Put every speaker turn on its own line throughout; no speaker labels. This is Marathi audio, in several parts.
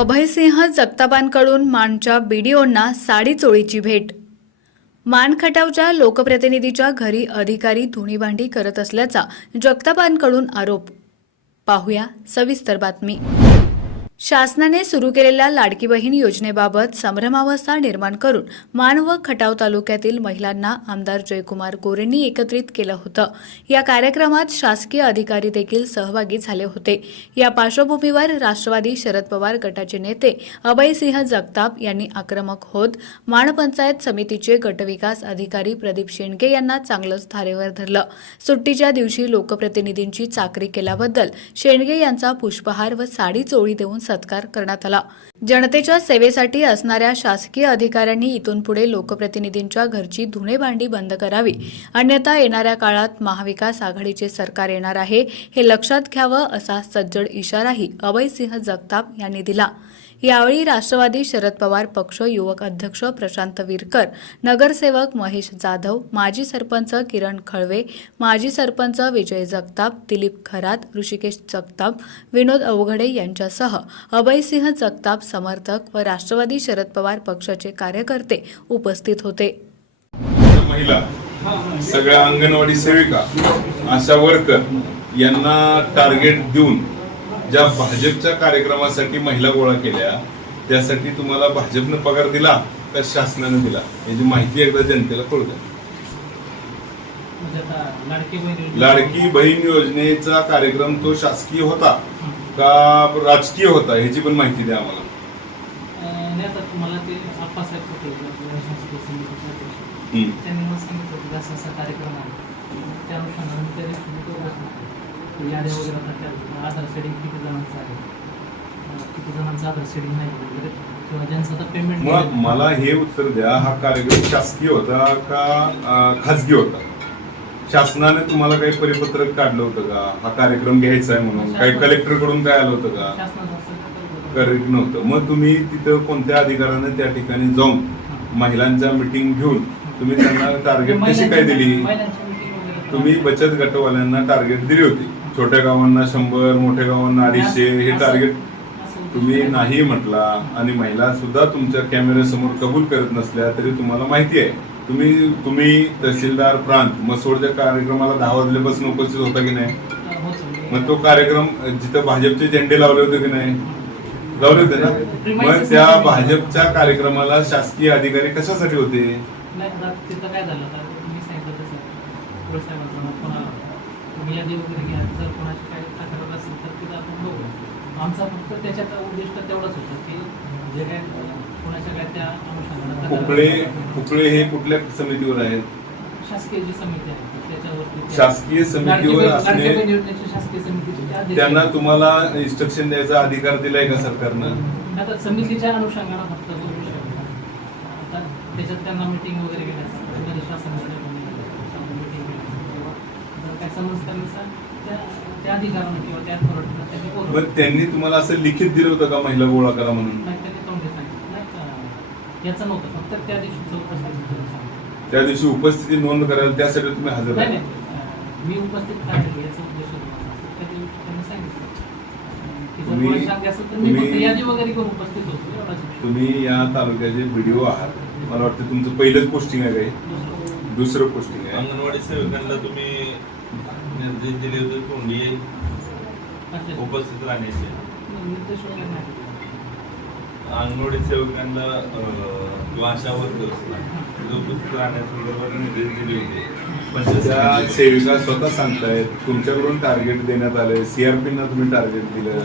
अभयसिंह जगतापांकडून मानच्या बीडीओंना साडी चोळीची भेट. मान खटावच्या लोकप्रतिनिधीच्या घरी अधिकारी धुणीभांडी करत असल्याचा जगतापांकडून आरोप. पाहूया सविस्तर बातमी. शासनाने सुरू केलेल्या लाडकी बहीण योजनेबाबत संभ्रमावस्था निर्माण करून मान व खटाव तालुक्यातील महिलांना आमदार जयकुमार गोरेंनी एकत्रित केलं होतं. या कार्यक्रमात शासकीय अधिकारी देखील सहभागी झाले होते. या पार्श्वभूमीवर राष्ट्रवादी शरद पवार गटाचे नेते अभयसिंह जगताप यांनी आक्रमक होत माण पंचायत समितीचे गटविकास अधिकारी प्रदीप शेंडगे यांना चांगलंच धारेवर धरलं. सुट्टीच्या दिवशी लोकप्रतिनिधींची चाकरी केल्याबद्दल शेंडगे यांचा पुष्पहार व साडी चोळी देऊन सत्कार करण्यात आला. जनतेच्या सेवेसाठी असणाऱ्या शासकीय अधिकाऱ्यांनी इथून पुढे लोकप्रतिनिधींच्या घरची धुणे भांडी बंद करावी. अन्यथा येणाऱ्या काळात महाविकास आघाडीचे सरकार येणार आहे हे लक्षात घ्यावं असा सज्जड इशाराही अभयसिंह जगताप यांनी दिला. यावेळी राष्ट्रवादी शरद पवार पक्ष युवक अध्यक्ष प्रशांत विरकर नगरसेवक महेश जाधव माजी सरपंच किरण खळवे माजी सरपंच विजय जगताप दिलीप खरात ऋषिकेश जगताप विनोद अवघडे यांच्यासह अभयसिंह जगताप समर्थक व राष्ट्रवादी शरद पवार पक्षाचे कार्यकर्ते उपस्थित होते.
महिला सगळ्या अंगणवाडी सेविका आशा वर्कर यांना टार्गेट देऊन ज्या भाजपच्या कार्यक्रमासाठी महिला गोळा केल्या त्यासाठी तुम्हाला भाजपनं पगार दिला का शासनानं दिला? याची माहिती एकदा जनतेला कळू द्या.
म्हणजे लाडकी बहीण
योजनेचा कार्यक्रम तो शासकीय होता का राजकीय होता? ह्याची पण माहिती द्या आम्हाला.
त्यांनी मला सांगितलं होतं कार्यक्रम आहे त्या अनुषंगाने याद्या वगैरे त्या आधार सेडिंग किती जणांचं आहे? किती जणांचं आधार सेडिंग नाही वगैरे किंवा ज्यांचं आता पेमेंट
मग मला हे उत्तर द्या हा कार्यक्रम शासकीय होता का खाजगी होता? शासनाने तुम्हाला काही परिपत्रक काढलं होतं का? हा कार्यक्रम घ्यायचा आहे म्हणून? काही कलेक्टरकडून काय आलं होतं का? करेक्ट नव्हतं. मग तुम्ही तिथं कोणत्या अधिकाऱ्याने त्या ठिकाणी जाऊन महिलांच्या मिटिंग घेऊन तुम्ही त्यांना टार्गेट कशी काय दिली? तुम्ही बचत गटवाल्यांना टार्गेट दिली होती. छोट्या गावांना शंभर मोठ्या गावांना अडीचशे हे टार्गेट तुम्ही नाही म्हटला आणि महिला सुद्धा तुमच्या कॅमेऱ्यासमोर कबूल करत नसल्या तरी तुम्हाला माहिती आहे. तुम्ही तुम्ही तहसीलदार प्रांत मसोडच्या कार्यक्रमाला दहा वाजल्यापासून उपस्थित होता की नाही. मग तो कार्यक्रम जिथं भाजपचे झेंडे लावले होते की नाही? लावले होते ना? मग त्या भाजपच्या कार्यक्रमाला शासकीय अधिकारी कशासाठी होते?
नाही आता तिथं काय झालं आता मी सांगितलं तसं पुढे साहेबांचा मग फोन आला होता. तुम्ही यादी वगैरे घ्या जर कोणाची काही तक्रार असेल तर तिथं आपण बघू आमचा फक्त त्याच्यात उद्दिष्ट तेवढंच होतं की जे काय कोणाच्या काय त्या अनुषंगाने.
फुकळे हे कुठल्या समितीवर आहेत
शासकीय जी समिती आहे त्याच्यावरती
शासकीय समितीवर असणे- त्यांना. तुम्हाला इन्स्ट्रक्शन द्यायचा अधिकार दिलाय का सरकारनं
आता समितीच्या अनुषंगाने फक्त त्याच्यात त्यांना मिटिंग वगैरे घेण्याचं शासनाच्या त्या त्या किंवा त्या अथॉरिटीनं त्यांनी बोलवलं.
मग त्यांनी तुम्हाला असं लिखित दिलं होतं का महिला गोळा करा म्हणून?
नाही त्यांनी तोंडी सांगितलं नाही. का, याचं नव्हतं. फक्त त्या दिवशी चौकशी सांगितलं
त्या दिवशी उपस्थिती नोंद करायला त्यासाठी तुम्ही हजर
नाही अं, मी उपस्थित राहिलो याचा उद्देश होता माझा. त्या दिवशी त्यांनी सांगितलं. अं, की जर
तुम्ही-
कोणी शंका असेल तर मी फक्त
तुम्ही-
यादी वगैरे करून उपस्थित होतो. एवढाच विषय.
तुम्ही या तालुक्याचे व्हिडिओ आहात. मला वाटतं तुमचं पहिलंच पोस्टिंग आहे काही.
दुसरं-
दुसरं पोस्टिंग आहे.
अंगणवाडी सेवकांना तुम्ही निर्देश दिले होते
अच्छा.
उपस्थित राहण्याचे. अंगणवाडी सेवकांना किंवा अशा वर्कर्सला उपस्थित राहण्यासंदर्भात निर्देश दिले होते. पण
त्या सेविका स्वतः सांगतायत तुमच्याकडून टार्गेट देण्यात आलंय सीआरपी ना तुम्ही टार्गेट दिलं.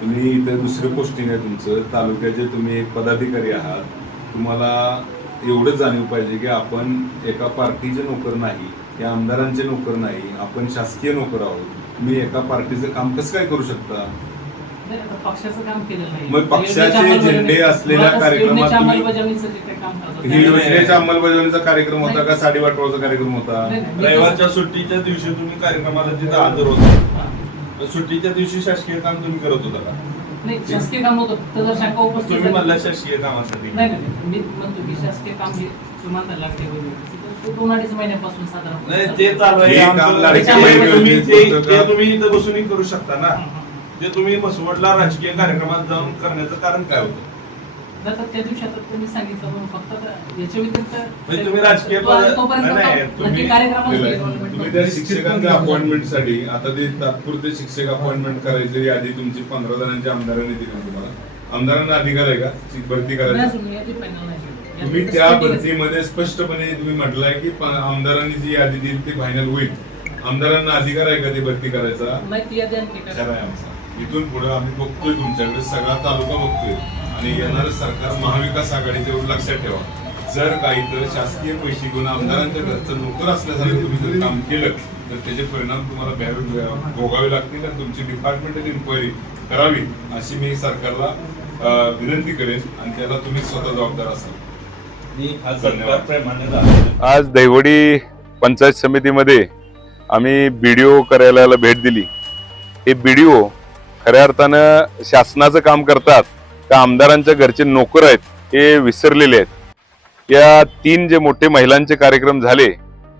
तुम्ही इथं दुसरं पोस्टिंग आहे तुमचं. तालुक्याचे तुम्ही एक पदाधिकारी आहात. तुम्हाला एवढंच जाणीव पाहिजे की आपण एका पार्टीचे नोकर नाही या आमदारांचे नोकर नाही आपण शासकीय नोकर आहोत. तुम्ही एका पार्टीचं काम कसं काय करू शकता? मग पक्षाचे झेंडे असलेल्या कार्यक्रमात ही योजनेच्या अंमलबजावणीचा कार्यक्रम होता का? साडी वाटवाचा कार्यक्रम होता?
मी
रविवारच्या सुट्टीच्या दिवशी तुम्ही कार्यक्रमाला तिथं हजर होता. सुट्टीच्या दिवशी शासकीय काम तुम्ही करत होता का?
नाही शासकीय काम होतं. तर शंका उपस्थित
तुम्ही
झाली-
म्हणला शासकीय कामासाठी.
नाही नाही. मी म्हणतो की शासकीय काम जे तुम्हाला लागते तो दोन महिन्यापासून साधारण
नाही ते चालू आहे.
हे काम
आमचं-
लाडकी
ते
बहीण
तुम्ही ते- ते इथं बसूनही करू शकता ना. जे तुम्ही मसवडला राजकीय कार्यक्रमात जाऊन करण्याचं कारण काय होतं?
जर का त्या दिवशी आता तुम्ही सांगितलं म्हणून फक्त आता याच्या व्यतिरिक्त
म्हणजे तुम्ही राजकीय
तो-
पद-
तोपर्यंत
नाही, नाही,
तो
तुम्ही-
नक्की कार्यक्रमच
दिलंय.
नाही.
तुम्ही त्या शिक्षकांच्या अपॉइंटमेंटसाठी आता ते तात्पुरते शिक्षक अपॉइंटमेंट करायची यादी तुमची पंधरा जणांच्या आमदारांनी दिली तुम्हाला आमदारांना अधिकार आहे का ती भरती करायची
final नाही.
तुम्ही त्या. भरतीमध्ये स्पष्टपणे तुम्ही म्हटलंय की प- आमदारांनी जी यादी दिली ती फायनल होईल आमदारांना अधिकार आहे का ती भरती करायचा
नाही ती यादी आणखी
विचार
करा.
आहे आमचा इथून पुढे आम्ही बघतोय तुमच्याकडे सगळा तालुका बघतोय आणि येणारं सरकार महाविकास आघाडीचे एवढं लक्षात ठेवा. जर काही तर शासकीय पैसे घेऊन आमदारांच्या घरचं नोकर असल्यासारखं तुम्ही जर काम केलं तर त्याचे परिणाम तुम्हाला भ्यावे भोगावे लागतील आणि तुमची डिपार्टमेंटल इन्क्वायरी करावी अशी मी सरकारला विनंती करेन आणि त्याला तुम्ही स्वतः जबाबदार असाल. आज दैवडी पंचायत समितीमध्ये आम्ही बीडीओ कार्यालयाला भेट दिली. हे बीडीओ खऱ्या अर्थानं शासनाचं काम करतात. त्या आमदारांच्या घरचे नोकर आहेत हे विसरलेले आहेत. या तीन जे मोठे महिलांचे कार्यक्रम झाले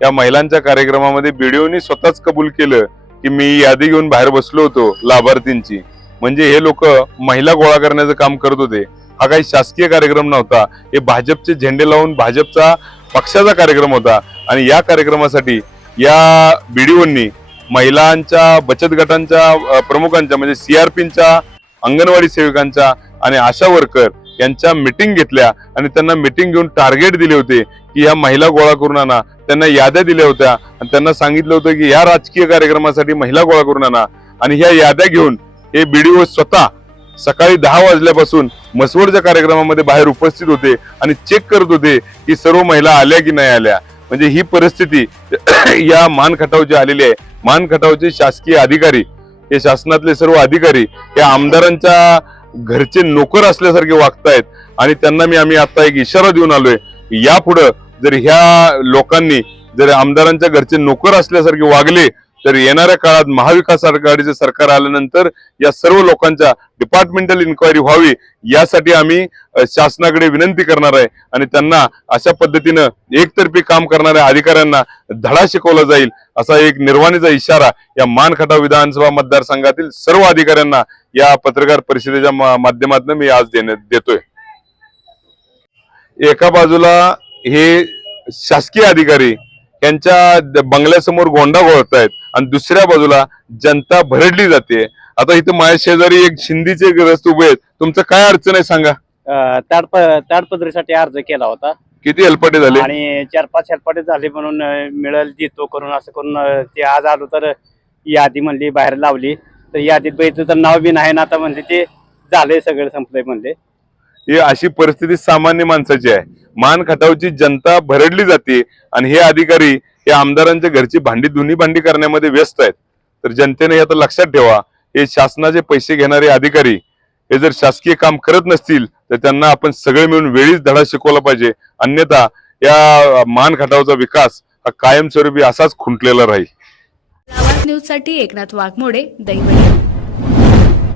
या महिलांच्या कार्यक्रमामध्ये बीडीओनी स्वतःच कबूल केलं की मी यादी घेऊन बाहेर बसलो होतो लाभार्थींची. म्हणजे हे लोक महिला गोळा करण्याचं काम करत होते. हा काही शासकीय कार्यक्रम नव्हता हे भाजपचे झेंडे लावून भाजपचा पक्षाचा कार्यक्रम होता. आणि या कार्यक्रमासाठी या बीडीओनी महिलांच्या बचत गटांच्या प्रमुखांच्या म्हणजे सीआरपींच्या अंगणवाडी सेविकांच्या आणि आशा वर्कर यांच्या मिटिंग घेतल्या आणि त्यांना मिटिंग घेऊन टार्गेट दिले होते की ह्या महिला गोळा करून आणा. त्यांना याद्या दिल्या होत्या आणि त्यांना सांगितलं होतं की या राजकीय कार्यक्रमासाठी महिला गोळा करून आणा. आणि ह्या याद्या घेऊन हे बीडीओ स्वतः सकाळी दहा वाजल्यापासून मसवडच्या कार्यक्रमामध्ये बाहेर उपस्थित होते आणि चेक करत होते की सर्व महिला आल्या की नाही आल्या. म्हणजे ही परिस्थिती या मान खटावची आलेली आहे मान खटावचे शासकीय अधिकारी हे शासनातले सर्व अधिकारी या आमदारांच्या घरचे नोकर असल्यासारखे वागतायत आणि त्यांना मी आम्ही आता एक इशारा देऊन आलोय यापुढं जर ह्या लोकांनी जर आमदारांच्या घरचे नोकर असल्यासारखे वागले तर येणाऱ्या काळात महाविकास आघाडीचे सरकार आल्यानंतर या सर्व लोकांच्या डिपार्टमेंटल इन्क्वायरी व्हावी यासाठी आम्ही शासनाकडे विनंती करणार आहे आणि त्यांना अशा पद्धतीनं एकतर्फी काम करणाऱ्या अधिकाऱ्यांना धडा शिकवला जाईल असा एक निर्वाणीचा इशारा या मानखटाव विधानसभा मतदारसंघातील सर्व अधिकाऱ्यांना या पत्रकार परिषदेच्या माध्यमातून मी आज देण्यात देतोय. एका बाजूला हे शासकीय अधिकारी यांच्या द- बंगल्यासमोर गोंडा घोळतायत आणि दुसऱ्या बाजूला जनता भरडली जाते. आता इथं माझ्या शेजारी एक शिंदीचे ग्रस्त उभे आहेत. तुमचं काय अडचण आहे सांगा.
अं, ताडप ताडपत्रीसाठी अर्ज केला होता.
किती हेलपाटे झाले?
आणि चार पाच हेलपाटे झाले म्हणून मिळेल देतो करून असं करून ते आज आलो तर यादी म्हणली बाहेर लावली. तर यादीत बघितलं तर नाव बी नाही ना आता म्हणले ते झालंय सगळं संपलंय म्हणले.
ही अशी परिस्थिती सामान्य माणसाची आहे. मान खटावची जनता भरडली जाते आणि हे अधिकारी हे आमदारांच्या घरची भांडी दोन्ही भांडी करण्यामध्ये व्यस्त आहेत. तर जनतेने हे आता लक्षात ठेवा हे शासनाचे पैसे घेणारे अधिकारी हे जर शासकीय काम करत नसतील तर त्यांना आपण सगळे मिळून वेळीच धडा शिकवला पाहिजे. अन्यथा या मान खटावचा विकास हा कायमस्वरूपी असाच खुंटलेला राहील.
आवाज न्यूजसाठी एकनाथ वाघमोडे दैवत.